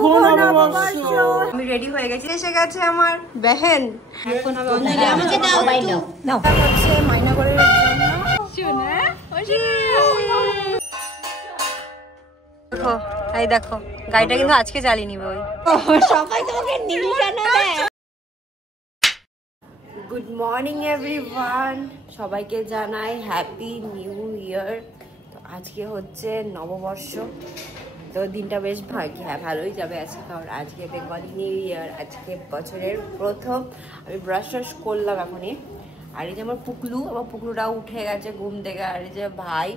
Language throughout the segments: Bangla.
শুভ নববর্ষ। আমি রেডি হয়ে গেছি, এসে গেছে আমার বেহেন। এখন হবে অঞ্জলি, আমাকে দাও নাও। হচ্ছে মাইনাগরের জন্য শুনে দেখো, এই দেখো গাড়িটা কিন্তু আজকে চালিয়ে নিবে ওই সবাই তোমাকে নিশানা দেয়। গুড মর্নিং এভরিওয়ান, সবাইকে জানাই হ্যাপি নিউ ইয়ার। তো আজকে হচ্ছে নববর্ষ, তো দিনটা বেশ ভালোই যাবে আজকে, কারণ আজকে বেঙ্গলি নিউ ইয়ার, আজকে বছরের প্রথম। আমি ব্রাশ করলাম এখনই। আর এই যে আমার পুকলুটাও উঠে গেছে ঘুম থেকে। আর এই যে ভাই,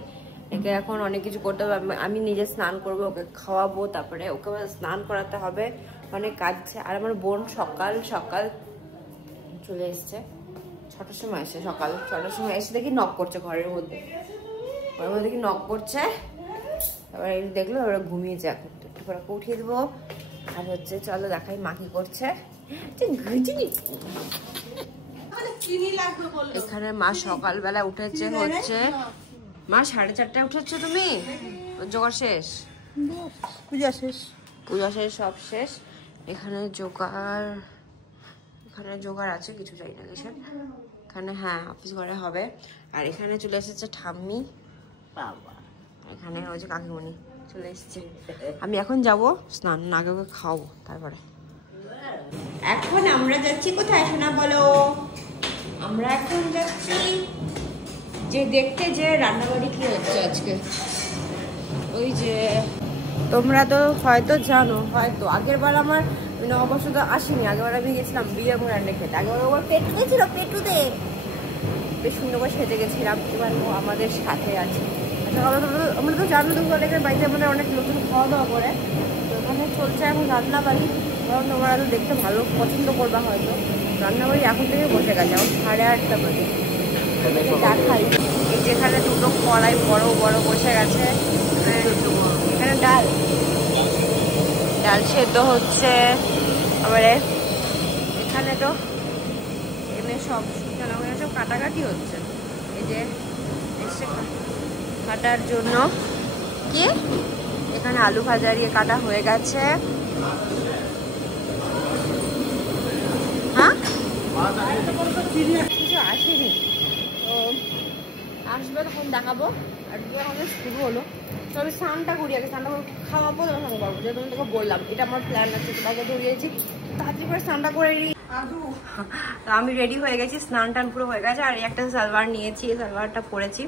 একে এখন অনেক কিছু করতে হবে। আমি নিজে স্নান করবো, ওকে খাওয়াবো, তারপরে ওকে স্নান করাতে হবে, অনেক কাজ। আর আমার বোন সকাল সকাল চলে এসছে, 6টার সময় এসে, সকাল 6টার সময় এসে দেখি নক করছে ঘরের মধ্যে দেখি নক করছে। এবার এই দেখলো, ওরা ঘুমিয়েছে, এখন একটু করে উঠিয়ে দেবো। আর হচ্ছে চলো দেখাই মা কি করছে। এখানে মা সকালবেলা উঠেছে হচ্ছে, মা 4:30টায় উঠেছো তুমি? জোগাড় শেষ, পূজা শেষ, সব শেষ। এখানে জোগাড় আছে, কিছু চাই না কিছু এখানে। হ্যাঁ, অফিস ঘরে হবে। আর এখানে চলে এসেছে ঠাম্মি, এখানে হচ্ছে কাকিমণি চলে এসেছে। আমি এখন যাব স্নান, আগে ওকে খাওয়াবো তারপরে। এখন আমরা যাচ্ছি কোথায় শোনা বলো? আমরা এখন যাচ্ছি যে দেখতে, যে রান্নাবাড়ি কি হচ্ছে আজকে। ওই যে তোমরা তো হয়তো জানো, হয়তো আগের বার আমার নববর্ষ তো আসেনি, আগেরবার আমি গেছিলাম বিয়ে রান্না খেতে। আগেবার পেটুতে ছিল, পেটুতে বেশ সুন্দর করে সেজে গেছিলাম। এবার ও আমাদের সাথে আছে। আচ্ছা, আমরা তো জানো, অনেকের বাড়িতে আমাদের অনেক নতুন খাওয়া দাওয়া করে। তো ওখানে চলছে এখন রান্নাবাড়ি, কারণ তোমরা তো দেখতে ভালো পছন্দ করবা হয়তো। রান্নাবাড়ি এখন থেকে বসে গেছে, এখন 8:30 বাজে। দেখাই, যেখানে দুটো কড়াই বড় বড় বসে গেছে। এখানে ডাল সেদ্ধ হচ্ছে, আবার এখানে তো এমনি সব সব কাটাকাটি হচ্ছে। এই যে এসে কাটার জন্য কি, এখানে আলু ভাজা দিয়ে কাটা হয়ে গেছে। হ্যাঁ, কিছু আসেনি, তো আসবে তখন দেখাবো। আর আমাদের শুরু হলো, তো আমি স্নানটা করি আগে, স্নানটা খাওয়াবো, তখন স্নান করবো। যেহেতু আমি তোকে বললাম এটা আমার প্ল্যান আছে, তোমাকে ধরিয়েছি তাড়াতাড়ি করে স্নানটা করে নিই। তো আমি রেডি হয়ে গেছি, স্নান টান পুরো হয়ে গেছে। আর একটা সালোয়ার নিয়েছি, এই সালোয়ারটা পরেছি,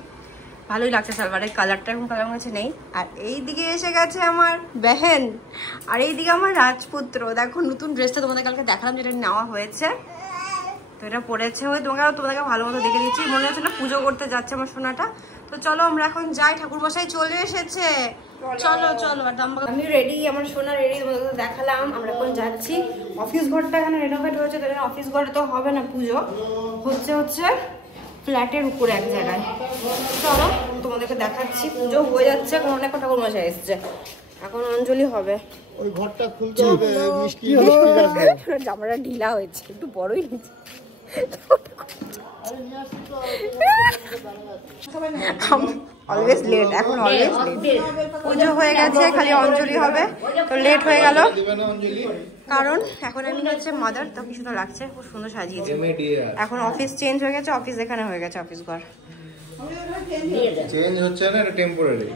ভালোই লাগছে সালোয়ারের কালারটা, এখন কালার কাছে নেই। আর এইদিকে এসে গেছে আমার বেহেন, আর এইদিকে আমার রাজপুত্র। দেখো নতুন ড্রেসটা তোমাদের কালকে দেখালাম, যেটা নেওয়া হয়েছে, তো এটা পরেছে। ওই তোমাদেরকে ভালো মতো দেখে দিচ্ছি, মনে হচ্ছে না পুজো করতে যাচ্ছে আমার সোনাটা। তো চলো আমরা এখন যাই, ঠাকুর মশাই চলে এসেছে, চলো চলো। আর আমি রেডি, আমার সোনা রেডি, তোমাদের দেখালাম। আমরা এখন যাচ্ছি অফিস ঘরটা, এখানে রেনোভেট হয়েছে, তাহলে অফিস ঘরে তো হবে না পুজো, হচ্ছে ফ্ল্যাটের উপরে এক জায়গায়। চলো তোমাদেরকে দেখাচ্ছি, পুজো হয়ে যাচ্ছে, এখন অনেক ঠাকুর মশাই এসছে, এখন অঞ্জলি হবে। ওই ঘরটা খুলতে হবে, মিষ্টি জামাটা ঢিলা হয়েছে, একটু বড়ই নিয়েছে। অলওয়েজ লেট, এখন অলওয়েজ লেট। পুজো হয়ে গেছে, খালি অঞ্জলি হবে, তো লেট হয়ে গেল। কারণ এখন আমি হচ্ছে মাদার, তো কিছু তো লাগছে, খুব সুন্দর সাজিয়েছে। এখন অফিস চেঞ্জ হয়ে গেছে, অফিস এখানে হয়ে গেছে, অফিস ঘর চেঞ্জ হচ্ছে না, এটা টেম্পোরারি,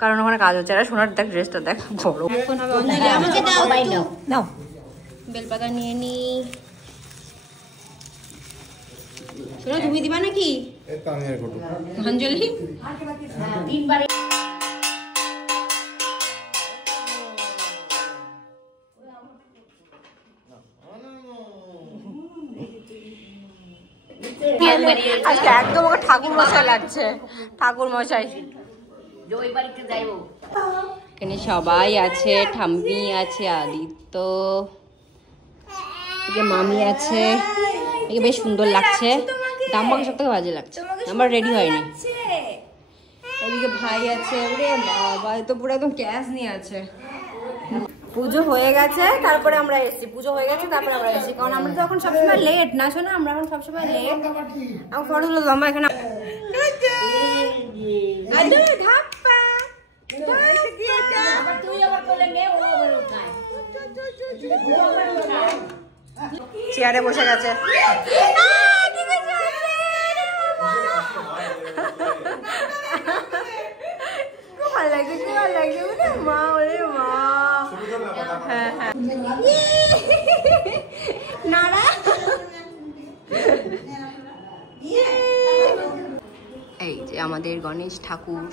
কারণ ওখানে কাজ হচ্ছে। আর সোনার দেখ ড্রেসটা দেখ বড়। এখন হবে অঞ্জলি, আমাকে দাও বেলপাতা নিয়ে নি। সোনা তুমি দিবা নাকি অঞ্জলি? আজকে একদম ওকে ঠাকুর মশাই লাগছে, ঠাকুর মশাই। এখানে সবাই আছে, ঠাম্মি আছে, আদিত্য, মামি আছে, বেশ সুন্দর লাগছে। দাম্বাকে সব থেকে বাজে লাগছে, আমার রেডি হয়নি। ওদিকে ভাই আছে, ওরে বাবা তো পুরো একদম ক্যাশ নিয়ে আছে। পুজো হয়ে গেছে, তারপরে আমরা এসেছি, পুজো হয়ে গেছে তারপরে আমরা এসেছি, কারণ আমরা তো এখন সবসময় লেট না শোনা, আমরা এখন সবসময় লেট। আমার ফটো তুলো লম্বা এখানে। চেয়ারে বসে গেছে। ভালো লাগছে, কি ভালো লাগছে বলে মা, ওরে মা। হ্যাঁ হ্যাঁ নাড়া। এই যে আমাদের গণেশ ঠাকুর।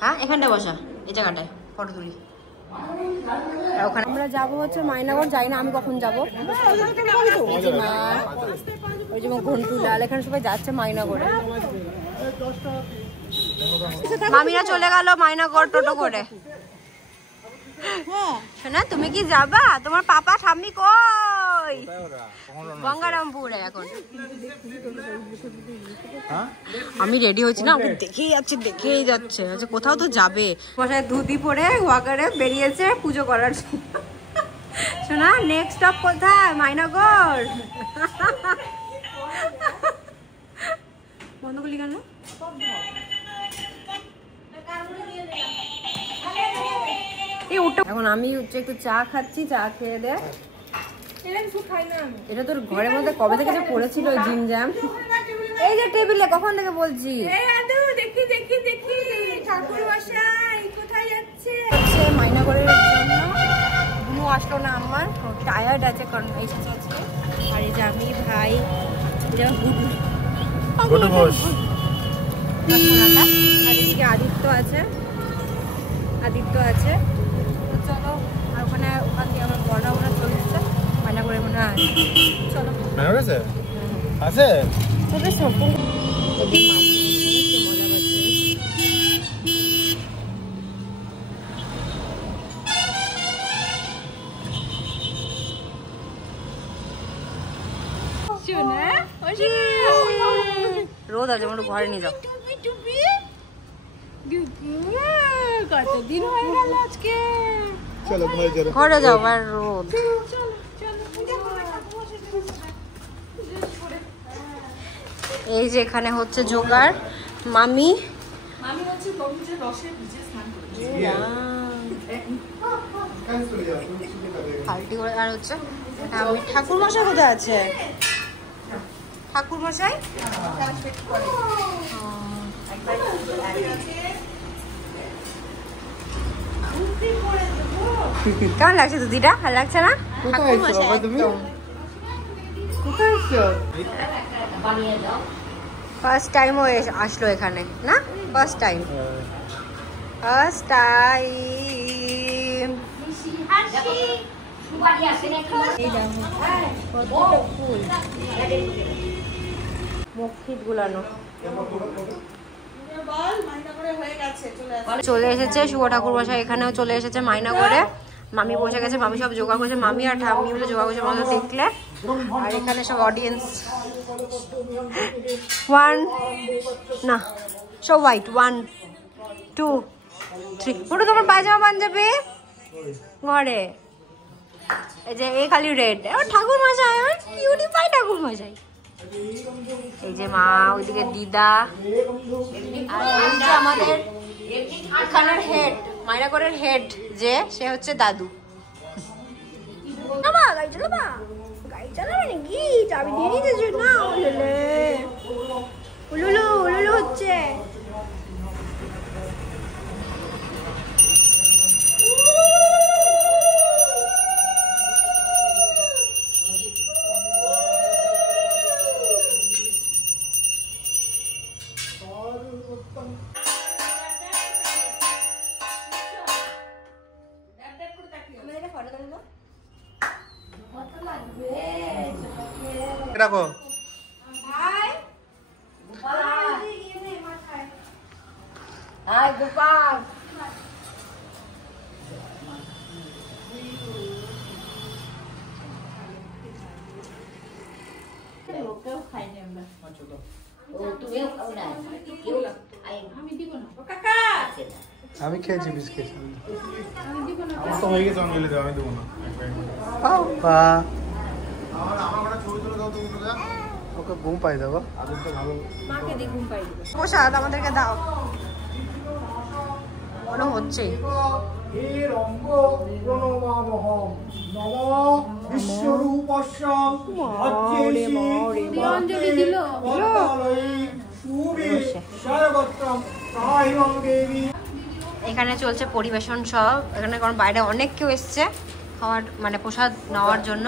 হ্যাঁ এখানটা বসা, এই জায়গাটায় ফটো তুলি। ওখানে আমরা যাবো হচ্ছে মাইনাগর, যাই না আমি কখন যাবো। ওই যে ঘন্টু লাল, এখানে সবাই যাচ্ছে মাইনাগরে। মামিরা চলে গেল মাইনাগর টোটো করে। শোনা তুমি কি যাবা? তোমার পাপা ঠাম্মি কই? গঙ্গারামপুরে এখন। আমি রেডি হয়েছি না, দেখেই যাচ্ছে কোথাও তো যাবে। মশাই ধুতি পরে ওয়াকারে বেরিয়েছে পুজো করার। শোনা নেক্সট স্টপ কোথায়? মাইনাগর। বন্ধ করলি কেন? এখন আমি হচ্ছে একটু চা খাচ্ছি, চা খেয়ে দে। এটা তোর ঘরের মধ্যে কবে থেকে যে পড়েছিল জিম জ্যাম? এই যে টেবিলে কখন থেকে বলছি। দেখি দেখি দেখি ঠাকুর মশাই কোথায় যাচ্ছে? মাইনাগরের জন্য ঘুমো আসলো না আমার, টায়ার্ড আছে কারণ এসেছে আজকে। আর এই যে আমি ভাই আদিত্য আছে, চলো। আর ওখানে ওখান দিয়ে আমার বড়া ওরা চলে এসেছে মাইনাগরে মনে হয়। চলো আছে রোদ আছে, আমার ঘরে নিয়ে যাও। কতদিন হয়ে গেল আজকে। ঘরে যাও, আর রোদ। এই যে এখানে হচ্ছে জোগাড়। মামি হচ্ছে তরমুজের রসে ভিজে স্নান করেছে। পাল্টি করে। আর হচ্ছে ঠাকুর মশাই কোথায় আছে? ঠাকুর মশাই কেমন লাগছে দুদিটা? ভালো লাগছে না? ফার্স্ট টাইম ও আসলো এখানে না? ফার্স্ট টাইম চলে এসেছে শুভ ঠাকুর বসা, এখানেও চলে এসেছে মাইনাগরে। মামি বসে গেছে, মামি সব জোগাড় করেছে। মামি আর ঠাম্মি মিলে জোগাড় করেছে আমাদের দেখলে। আর এখানে সব অডিয়েন্স। 1 না সব হোয়াইট, 1 2 3। পুরো তোমার পায়জামা পাঞ্জাবি ঘরে। এই যে এই খালি রেড। ঠাকুর মশাই, আমার কিউটি পাই ঠাকুর মশাই। এই যে মা, ওইদিকে দিদা। আর এই যে আমাদের এখানের হেড, মাইনাগরের হেড যে, সে হচ্ছে দাদু। গাড়ি চালাবা? গাড়ি চালাবে নাকি? চাবি দিয়ে নিতেছে না? উলুলু উলুলু হচ্ছে। রাখো গোপাল। আমি খেয়েছি বিস্কিট। আমার তো হয়ে গেছে, আমি দেবো, আমি দেবো না। ওকে ঘুম পাই দেবো। মাকে দিয়ে ঘুম পাই দেবো। প্রসাদ আমাদেরকে দাও। মনে হচ্ছে হে রঙ্গ প্রণমামহম নম বিশ্বরূপস্যং অজ্ঞেশি অঞ্জলি দিল এখানে চলছে পরিবেশন সব। এখানে কারণ বাইরে অনেক কেউ এসছে খাওয়ার মানে প্রসাদ নেওয়ার জন্য।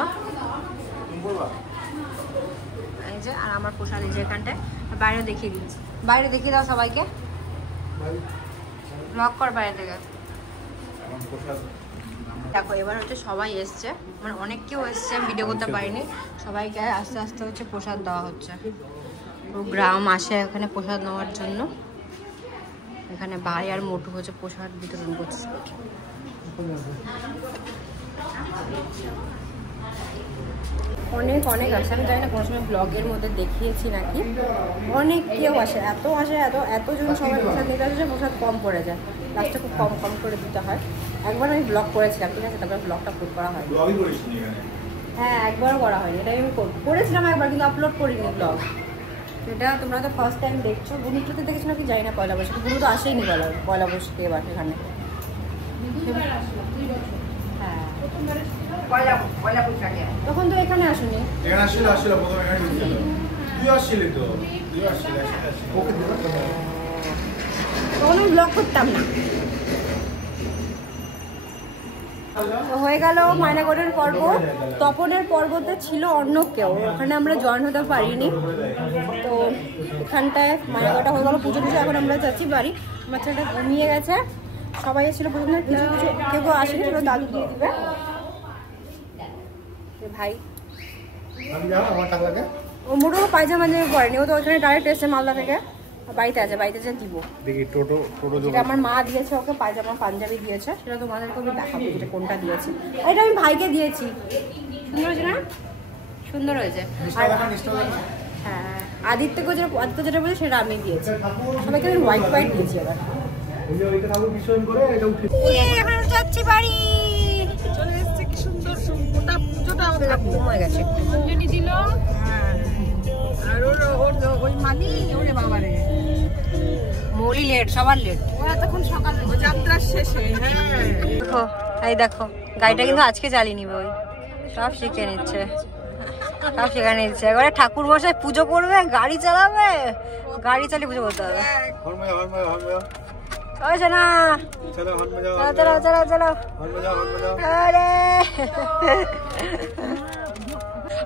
এই যে আর আমার প্রসাদ এই যে এখানটায় বাইরে দেখিয়ে দিচ্ছি। বাইরে দেখিয়ে দাও সবাইকে, ব্লগ কর বাইরে থেকে। দেখো এবার হচ্ছে সবাই এসছে, মানে অনেক কেউ এসছে, আমি ভিডিও করতে পারিনি। সবাইকে আস্তে আস্তে হচ্ছে প্রসাদ দেওয়া হচ্ছে। পুরো গ্রাম আসে এখানে প্রসাদ নেওয়ার জন্য। এখানে ভাই আর মোটু হচ্ছে প্রসাদ বিতরণ করছে। অনেক অনেক আসে, আমি জানি না কোনো সময় ব্লগের মধ্যে দেখিয়েছি নাকি। অনেক কেউ আসে, এতজন সবাই প্রসাদ নিতে আসে, প্রসাদ কম পড়ে যায়, লাস্টে খুব কম কম করে দিতে হয়। একবার আমি ব্লগ করেছিলাম, ঠিক আছে, তারপরে ব্লগটা আপলোড করা হয়। হ্যাঁ, একবারও করা হয়নি, এটাই আমি করেছিলাম একবার, কিন্তু আপলোড করিনি ব্লগ। এটা তোমরা তো ফার্স্ট টাইম দেখছো। বুনুটাতে দেখেছো নাকি জানি না, পয়লা বৈশাখে। বুনু তো আসেইনি পয়লা বৈশাখে এবার এখানে। হ্যাঁ, তখন তো এখানে আসুনি। তখন আমি ব্লগ করতাম না। তো হয়ে গেল মায়নাগড়ের পর্ব। তপনের পর্বতে ছিল অন্য কেউ, ওখানে আমরা জয়েন হতে পারিনি। তো এখানটায় মায়নাগড়টা হয়ে গেল পুজো টুজো। এখন আমরা যাচ্ছি বাড়ি। আমার ছেলেটা ঘুমিয়ে গেছে। সবাই এসেছিল প্রথমে, কিছু কিছু কেউ আসেনি, সেগুলো দাদু দিয়ে দিবে। ভাই ও মোটো পায়জামা দিয়ে পড়েনি, ও তো ওইখানে ডাইরেক্ট এসছে মালদা থেকে, বাড়িতে আছে, বাড়িতে যে দিব। যেটা আমার মা দিয়েছে ওকে পায়জামা পাঞ্জাবি দিয়েছে, সেটা তোমাদেরকে আমি দেখাবো যেটা কোনটা দিয়েছি। এটা আমি ভাইকে দিয়েছি। সুন্দর হয়েছে না? সুন্দর হয়েছে। হ্যাঁ, আদিত্যকে যেটা বলে সেটা আমি দিয়েছি। সবাইকে আমি হোয়াইট হোয়াইট দিয়েছি। এবার এখন যাচ্ছি বাড়ি। চলে এসছে, কি সুন্দর গোটা পুজোটা ঘুম হয়ে গেছে। অঞ্জলি দিল আর ওই মানি ওরে বাবারে মৌলি লেট, সবার লেট। ও এতক্ষণ সকাল যাত্রা শেষে। হ্যাঁ দেখো, এই দেখো গাড়িটা কিন্তু আজকে চালিয়ে নিবে, ওই সব শিখে নিচ্ছে, সব শিখে নিচ্ছে। এবারে ঠাকুর মশাই পুজো করবে, গাড়ি চালাবে, গাড়ি চালিয়ে পুজো করতে হবে। না চলো চলো চলো। আরে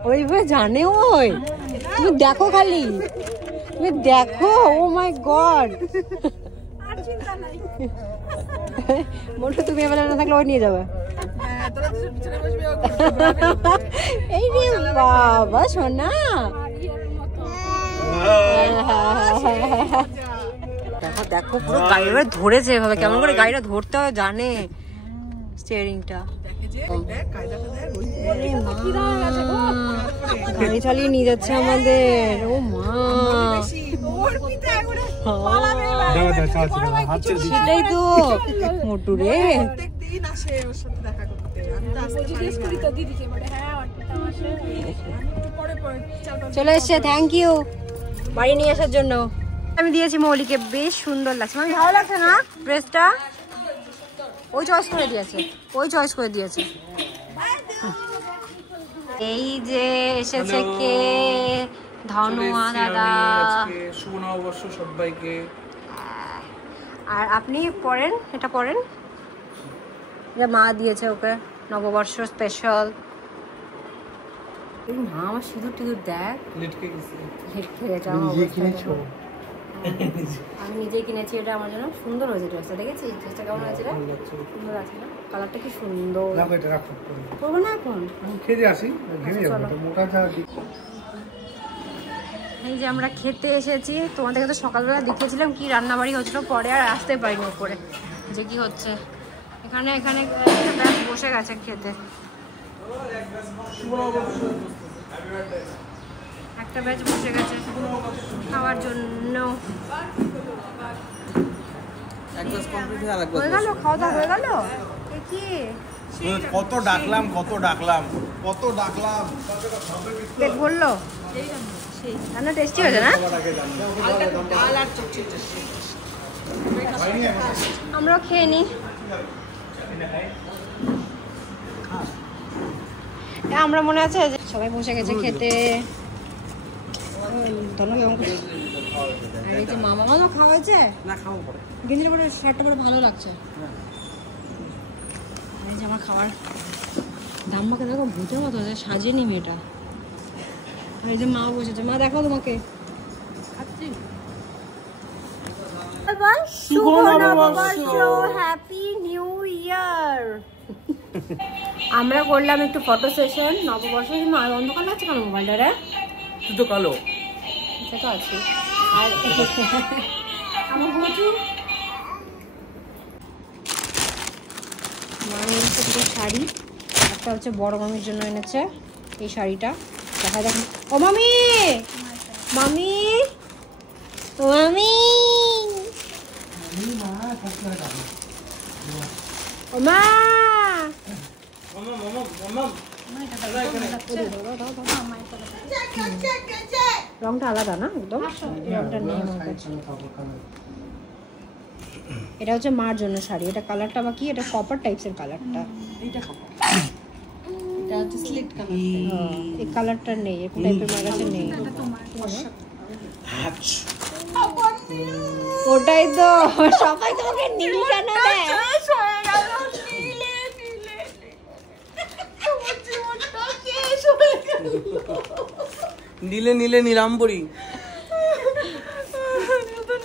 ওইভাবে জানে, ওই তুমি দেখো, খালি তুমি দেখো। ও মাই গড, মোটু তুমি এবার না থাকলে ওই নিয়ে যাবে। এই রে বাবা সোনা, দেখো দেখো পুরো গাড়িটা ধরেছে এভাবে, কেমন করে গাড়িটা ধরতে হয় জানে, স্টিয়ারিংটা। গাড়ি চালিয়ে নিয়ে যাচ্ছে আমাদের। ও মা, সেটাই তো মোটু রে। চলে এসছে, থ্যাংক ইউ বাড়ি নিয়ে আসার জন্য। আমি দিয়েছি মৌলিকে, বেশ সুন্দর লাগছে। আমি ভালো লাগছে না ড্রেসটা? ওই চয়েস করে দিয়েছে, ওই চয়েস করে দিয়েছে। এই যে এসেছে কে, ধনুয়া দাদা। শুভ নববর্ষ সবাইকে। আর আপনি পড়েন, এটা পড়েন, এটা মা দিয়েছে ওকে, নববর্ষ স্পেশাল। এই মা আমার সিঁদুর টিঁদুর দেখ, লেটকে গেছে। আমি নিজেই কিনেছি এটা আমার জন্য। সুন্দর হয়েছে ড্রেসটা, দেখেছিস ড্রেসটা কেমন হয়েছে? সুন্দর আছে না? কালারটা কি সুন্দর। করবো না এখন, এই যে আমরা খেতে এসেছি। তোমাদেরকে তো সকালবেলা দেখিয়েছিলাম কি রান্নাবাড়ি হচ্ছিল, পরে আর আসতে পারিনি উপরে যে কি হচ্ছে। এখানে এখানে বসে গেছে খেতে, একটা ব্যাচ বসে গেছে খাওয়ার জন্য। হয়ে গেল খাওয়া দাওয়া, হয়ে গেল। কি কত ডাকলাম কত ডাকলাম কত ডাকলাম, পেট ভরলো? রান্না টেস্টি হয়েছে না? আমরাও খেয়ে নিই। আমরা মনে আছে যে সবাই বসে গেছে খেতে। মামা মামা খাওয়া হয়েছে না? খাওয়া পরে গেঞ্জিটা পরে শার্টটা পরে ভালো লাগছে। এই যে আমার খাবার দাম্মাকে দেখো ভূতের মতো সাজিয়ে নি মেয়েটা। এই যে মা বসেছে, মা দেখো তোমাকে। শুভ নববর্ষ, হ্যাপি নিউ ইয়ার। আমরা করলাম একটু ফটো সেশন নববর্ষে। অন্ধকার লাগছে কেন মোবাইলটা রে? তুই তো কালো। সেটা আছে। আর আমার বলছি মামি এনেছে দুটো শাড়ি, একটা হচ্ছে বড় মামির জন্য এনেছে এই শাড়িটা। দেখা দেখুন। ও মামি, মামি, ও মামি, ও মা, রংটা আলাদা না একদম, রংটা নেই আমার কাছে। এটা হচ্ছে মার জন্য শাড়ি। এটা কালারটা বা কি, এটা কপার টাইপসের কালারটা। এই কালারটা নেই, এরকম টাইপের মার কাছে নেই। ওটাই তো, সবাই তোমাকে নীল কেন দেয়? নীলে নীলে নীলাম্বরী।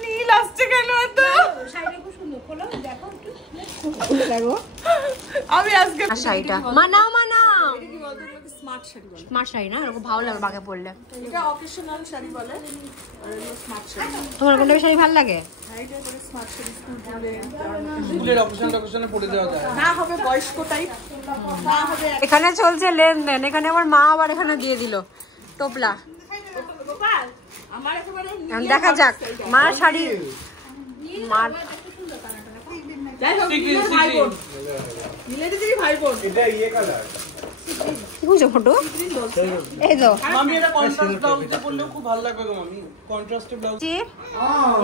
নীল আসছে কেন? আমি আজকে শাড়িটা মানাও মানাও, স্মার্ট শাড়ি না, এরকম ভালো লাগে বাগে পরলে। এটা অকেশনাল শাড়ি বলে, আর এটা স্মার্ট শাড়ি। তোমার কোনটা শাড়ি ভালো লাগে? এটা করে স্মার্ট শাড়ি স্কুল পরে স্কুলের অকেশনে পরে দেওয়া যায়। না হবে বয়স্ক টাইপ, না হবে। এখানে চলছে লেনদেন। এখানে আমার মা আবার এখানে দিয়ে দিল টোপলা। গোপাল আমার একেবারে দেখা যাক মার শাড়ি। মার যাই হোক, ভাই বোন মিলে দিদি, ভাই বোন। এটা ইয়ে কালার। কি বুঝছো ফটো? এই তো মামি এটা কন্ট্রাস্ট ব্লাউজে পরলেও খুব ভালো লাগবে গো মামি, কন্ট্রাস্টে ব্লাউজ।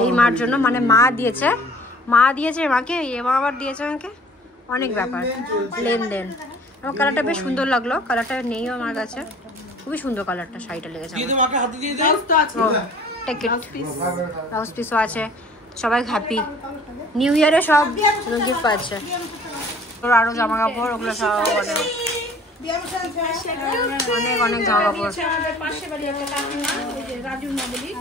এই মার জন্য, মানে মা দিয়েছে, মা দিয়েছে মাকে, মা আবার দিয়েছে আমাকে। অনেক ব্যাপার লেনদেন। আমার কালারটা বেশ সুন্দর লাগলো। কালারটা নেই আমার কাছে, খুবই সুন্দর কালারটা, শাড়িটা লেগেছে দিয়ে আমার। দে মাকে হাতে দিয়ে দাও তো আছে। টেক ইট, ব্লাউজ পিসও আছে। সবাই হ্যাপি নিউ ইয়ারে, সব গিফট পাচ্ছে। ওর আরো জামা কাপড়, ওগুলো সব অনেক অনেক জামা কাপড়। আমাদের পাশে বাড়ি একটা কাকিমা, ওই যে রাজুর মা বলি,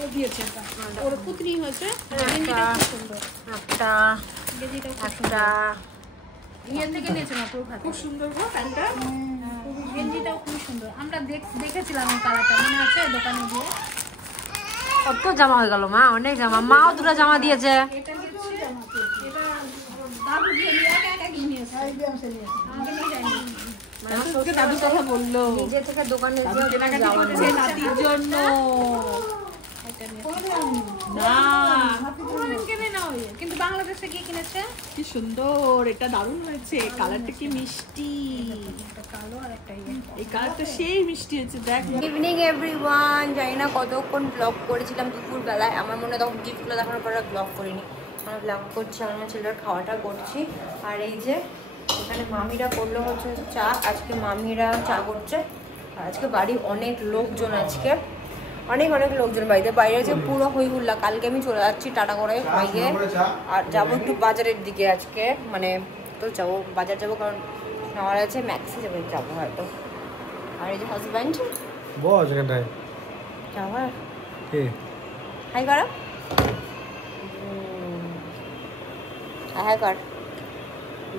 ও দিয়েছে এটা। ওর পুত্রী হয়েছে, গেঞ্জিটা খুব সুন্দর। একটা গেঞ্জিটা একটা ইয়ে থেকে নিয়েছে না, পুরো খুব সুন্দর গো প্যান্টটা। গেঞ্জিটাও খুব সুন্দর। আমরা দেখেছিলাম এই কালারটা, মনে আছে দোকানে গিয়ে। কত জামা হয়ে গেল মা, অনেক জামা। মাও দুটো জামা দিয়েছে। এটা হচ্ছে এটা দাদু দিয়ে একা একা কিনে নিয়েছে। আমাকে নিয়ে যায়নি। তোকে দাদু কথা বললো, নিজে থেকে দোকানে যে নাতির জন্য না কিনে নাও, কিন্তু বাংলাদেশে কি কিনেছে? কি সুন্দর, এটা দারুণ হয়েছে। কালারটা কি মিষ্টি, কালো আর একটা এই কালারটা সেই মিষ্টি হয়েছে। দেখ। Evening everyone. জানি না কতক্ষণ ব্লগ করেছিলাম দুপুরবেলায়। আমার মনে হয় তখন গিফটগুলো দেখানোর পরে ব্লগ করিনি। আমরা ব্লগ করছি, আমার ছেলের খাওয়াটা করছি। আর এই যে এখানে মামিরা করলো হচ্ছে চা। আজকে মামিরা চা করছে। আর আজকে বাড়ি অনেক লোকজন, আজকে অনেক অনেক লোকজন বাড়িতে। বাইরে যে পুরো হই হুল্লা। কালকে আমি চলে যাচ্ছি টাটা করে বাইরে, আর যাবো একটু বাজারের দিকে আজকে। মানে তো যাবো, বাজার যাবো, কারণ নেওয়ার আছে, ম্যাক্সি যাবো হয়তো। আর এই যে হাজব্যান্ড বস এখানটায় যাওয়া। কে হাই করো, হাই কর,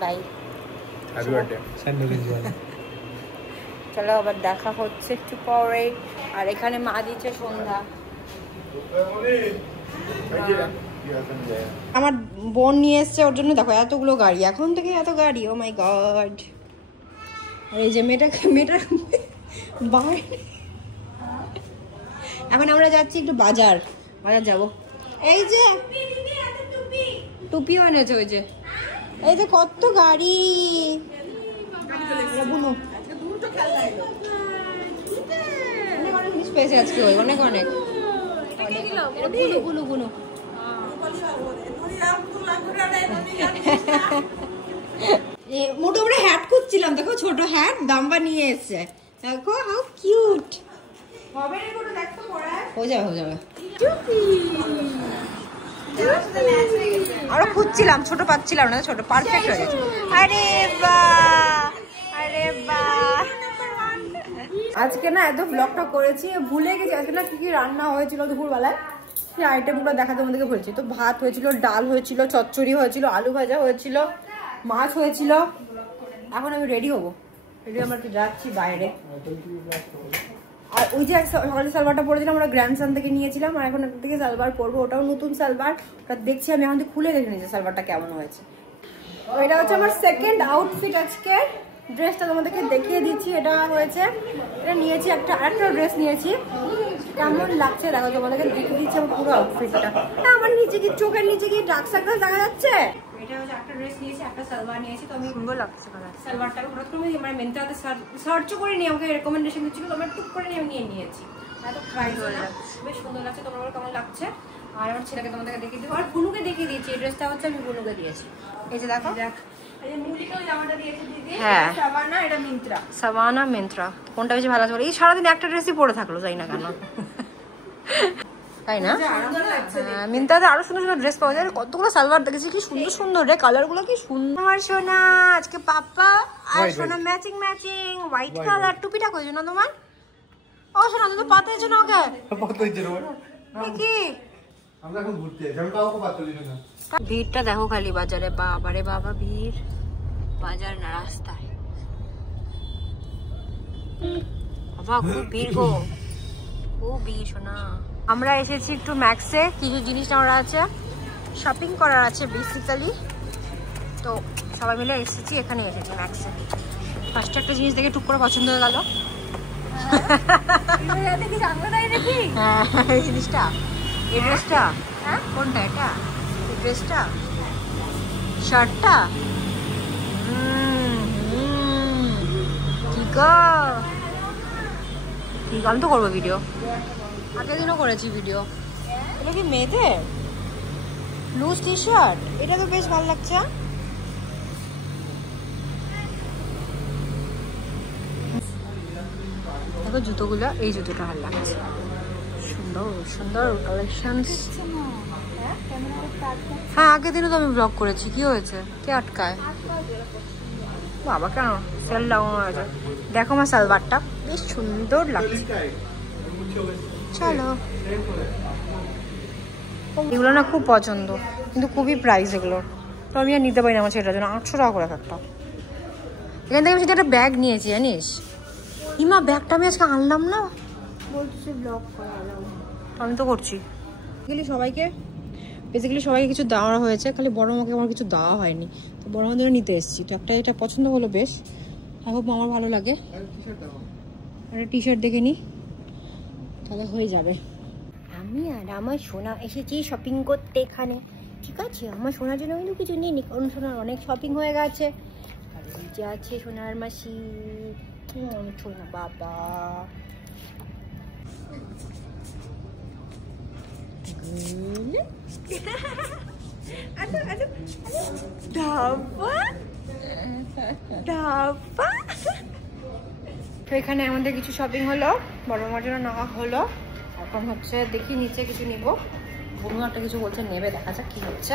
বাই। হ্যাপি বার্থডে স্যান্ডউইচ বানা। চলো আবার দেখা হচ্ছে একটু পরে। আর এখানে মা দিচ্ছে সন্ধ্যা। আমার বোন নিয়ে এসছে, ওর জন্য দেখো এতগুলো গাড়ি, এখন থেকে এত গাড়ি। ও মাই গড। আর এই যে মেয়েটা বাইরে। এখন আমরা যাচ্ছি একটু বাজার যাব। এই যে টুপিও এনেছে, ওই যে এই যে কত গাড়ি। বুনু অনেক জিনিস পেয়েছে আজকে, ওই অনেক অনেক বুনু মোটো আমরা হ্যাট খুঁজছিলাম, দেখো ছোট হ্যাট দাম্বা নিয়ে এসছে, দেখো হাউ কিউট হবে রে মোটো, দেখো পড়া হয়ে যাবে হয়ে যাবে। আরো খুঁজছিলাম ছোট পাচ্ছিলাম না, ছোট পারফেক্ট হয়ে গেছে। আরে বাহ আরে বাহ, আজকে না এত ব্লগটা করেছি ভুলে গেছি আজকে না কি কি রান্না হয়েছিল দুপুরবেলায়, সেই আইটেমগুলো দেখাতে তোমাদেরকে বলছি। তো ভাত হয়েছিল, ডাল হয়েছিল, চচ্চড়ি হয়েছিল, আলু ভাজা হয়েছিল, মাছ হয়েছিল। এখন আমি রেডি হবো, রেডি আমরা কি যাচ্ছি বাইরে। আর ওই যে সকালে সালভারটা পরেছিলাম আমরা গ্র্যান্ডসান থেকে নিয়েছিলাম, আর এখন একটা থেকে সালভার পরবো, ওটাও নতুন সালভার, ওটা দেখছি আমি এখন খুলে দেখে নিয়েছি সালভারটা কেমন হয়েছে। এটা হচ্ছে আমার সেকেন্ড আউটফিট আজকে, ড্রেসটা তোমাদেরকে দেখিয়ে দিচ্ছি। এটা হয়েছে, এটা নিয়েছি আরেকটা ড্রেস নিয়েছি, কেমন লাগছে দেখো তোমাদেরকে দেখিয়ে দিচ্ছি আমার পুরো আউটফিটটা। আমার নিচে কি চোখের নিচে কি ডার্ক সার্কেল দেখা যাচ্ছে? এটা হচ্ছে একটা ড্রেস নিয়েছি, একটা সালভার নিয়েছি। তো আমি সুন্দর লাগছে সালভারটাকে হঠাৎ করে মানে মেন্ত্রাতে সার্চও করে নিয়ে আমাকে রেকমেন্ডেশন দিচ্ছিল, তো আমি টুক করে নিয়ে নিয়েছি। এত ট্রাই করে বেশ সুন্দর লাগছে, তোমার কেমন লাগছে? আর আমার ছেলেকে তোমাদেরকে দেখিয়ে দিই, আর বুনুকে দেখিয়ে দিয়েছি। এই ড্রেসটা হচ্ছে আমি বুনুকে দিয়েছি, এই যে দেখো। হ্যাঁ সাবানা মিন্ত্রা, কোনটা বেশি ভালো লাগছে? এই সারাদিন একটা ড্রেসই পরে থাকলো, যাই না কেন, তাই না? মিন্ত্রাতে আরো সুন্দর সুন্দর ড্রেস পাওয়া যায়, কতগুলো সালোয়ার দেখেছি, কি সুন্দর সুন্দর রে, কালার গুলো কি সুন্দর। আমার সোনা আজকে পাপা আর সোনা ম্যাচিং ম্যাচিং হোয়াইট কালার। টুপিটা কই না তোমার? ও সোনা তুমি তো পাতাইছো না ওকে, কি আমরা এখন ঘুরতে যাই, আমি কাউকে পাত্তা দিই না। ভিড়টা দেখো খালি বাজারে, বাবারে বাবা ভিড়, বাজার না রাস্তায় বাবা, খুব ভিড় গো, খুব ভিড় শোনা। আমরা এসেছি একটু ম্যাক্সে, কিছু জিনিস নেওয়ার আছে, শপিং করার আছে বেসিক্যালি, তো সবাই মিলে এসেছি, এখানে এসেছি ম্যাক্সে। ফার্স্টে একটা জিনিস দেখে টুক করে পছন্দ হয়ে গেল, এই জিনিসটা, এই ড্রেসটা, কোনটা এটা, এই ড্রেসটা, শার্টটা, ঠিক ঠিক, আমি তো করবো ভিডিও, আগের দিনও করেছি ভিডিও। এটা কি মেয়েদের লুজ টি শার্ট? এটা তো বেশ ভালো লাগছে। দেখো জুতোগুলো, এই জুতোটা ভালো লাগছে, সুন্দর সুন্দর কালেকশনস। হ্যাঁ আগের দিনও তো আমি ব্লগ করেছি, কি হয়েছে, কে আটকায় বাবা, কেন সেল ডাউন হয়ে যায়। দেখো আমার সালভারটা বেশ সুন্দর লাগছে, চলো। এগুলো না খুব পছন্দ, কিন্তু খুবই প্রাইস এগুলোর, তো আমি আর নিতে পারি না আমার ছেলেটার জন্য। 800 টাকা করে একটা। এখান থেকে আমি সেটা একটা ব্যাগ নিয়েছি জানিস, ইমা ব্যাগটা আমি আজকে আনলাম না, বলছি ব্লগ করালাম, আমি তো করছি। বেসিক্যালি সবাইকে কিছু দেওয়া হয়েছে, খালি বড় মাকে আমার কিছু দেওয়া হয়নি, তো বড় মাদের নিতে এসেছি। তো একটা এটা পছন্দ হলো বেশ, আই হোপ আমার ভালো লাগে। একটা টি শার্ট দেখে নিই, তাহলে হয়ে যাবে। আমি আর আমার সোনা এসেছি শপিং করতে এখানে, ঠিক আছে? আমার সোনার জন্য কিন্তু কিছু নিইনি, কারণ সোনার অনেক শপিং হয়ে গেছে। আর এই যে আছে সোনার মাসি, সোনা বাবা, তো এখানে আমাদের কিছু শপিং হলো, বড় মার জন্য নেওয়া হলো। এখন হচ্ছে দেখি নিচে কিছু নিব, বন্ধু একটা কিছু বলছে নেবে, দেখা যাক কি হচ্ছে।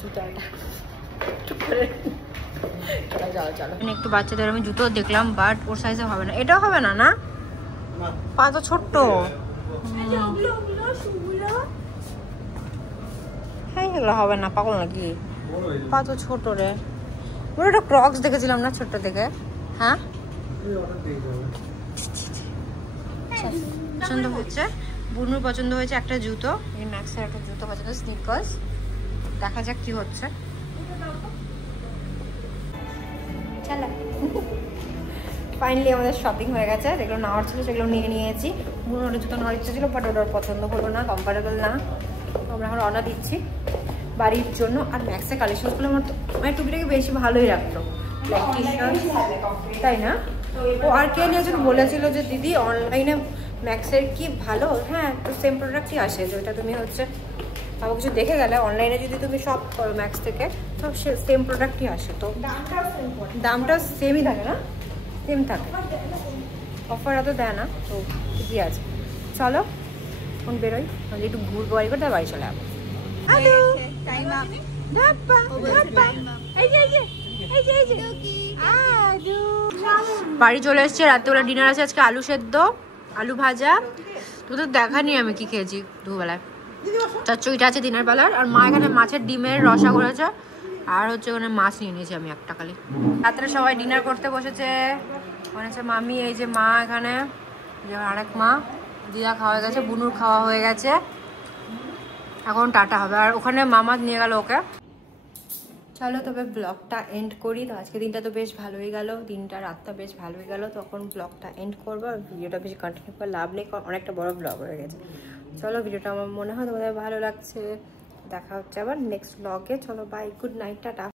জুতোটা চলো চলো, একটু বাচ্চাদের আমি জুতো দেখলাম, বাট ওর সাইজে হবে না, এটাও হবে না, না পা তো ছোট্ট। হ্যাঁ এগুলো হবে না, পাগল নাকি, পা তো ছোট রে। ওর একটা ক্রক্স দেখেছিলাম না ছোট্ট থেকে, হ্যাঁ পছন্দ হচ্ছে, বুনুর পছন্দ হয়েছে একটা জুতো, এই ম্যাক্সের একটা জুতো পছন্দ, স্নিকার্স। দেখা যাক কি হচ্ছে। চলো ফাইনালি আমাদের শপিং হয়ে গেছে, যেগুলো নেওয়ার ছিল সেগুলো নিয়ে নিয়েছি। বুনুর একটা জুতো নেওয়ার ইচ্ছা ছিল, বাট ওটার পছন্দ হলো না, কমফর্টেবল না। আমরা এখন অর্ডার দিচ্ছি বাড়ির জন্য। আর ম্যাক্সের কালেকশনসগুলো আমার তো মানে টুপিটাকে বেশি ভালোই লাগতো, তাই না? ও আর কে নিয়ে একজন বলেছিল যে দিদি অনলাইনে ম্যাক্সের কি ভালো, হ্যাঁ তো সেম প্রোডাক্টই আসে, যেটা তুমি হচ্ছে সব কিছু দেখে গেলে অনলাইনে যদি তুমি শপ করো ম্যাক্স থেকে সব সেম প্রোডাক্টই আসে, তো দামটা সেমই থাকে না, সেম থাকে, অফার এত দেয় না, তো ঠিকই আছে। চলো এখন বেরোই, তাহলে একটু ঘুরবো বাড়ি করে, তার বাড়ি চলে যাবো। বাড়ি চলে এসছে, রাত্রেবেলা ডিনার আছে আজকে আলু সেদ্ধ, আলু ভাজা, তোদের দেখানি আমি কি খেয়েছি দুবেলায়। চচ্চড়িটা আছে দিনের বেলার, আর মা এখানে মাছের ডিমের রসা করেছে, আর হচ্ছে ওখানে মাছ নিয়ে নিয়েছি আমি একটা খালি। রাত্রে সবাই ডিনার করতে বসেছে, ওখানে আছে মামি, এই যে মা এখানে, যে আরেক মা, দিদা খাওয়া হয়ে গেছে, বুনুর খাওয়া হয়ে গেছে, এখন টাটা হবে। আর ওখানে মামা নিয়ে গেল ওকে। চলো তবে ব্লগটা এন্ড করি। তো আজকে দিনটা তো বেশ ভালোই গেল, দিনটা রাতটা বেশ ভালোই গেল, তখন ব্লগটা এন্ড করবো। আর ভিডিওটা বেশি কন্টিনিউ করে লাভ নেই, কারণ অনেকটা বড় ব্লগ হয়ে গেছে। চলো ভিডিওটা আমার মনে হয় তোমাদের ভালো লাগছে, দেখা হচ্ছে আবার নেক্সট ব্লগে। চলো বাই, গুড নাইট, টাটা।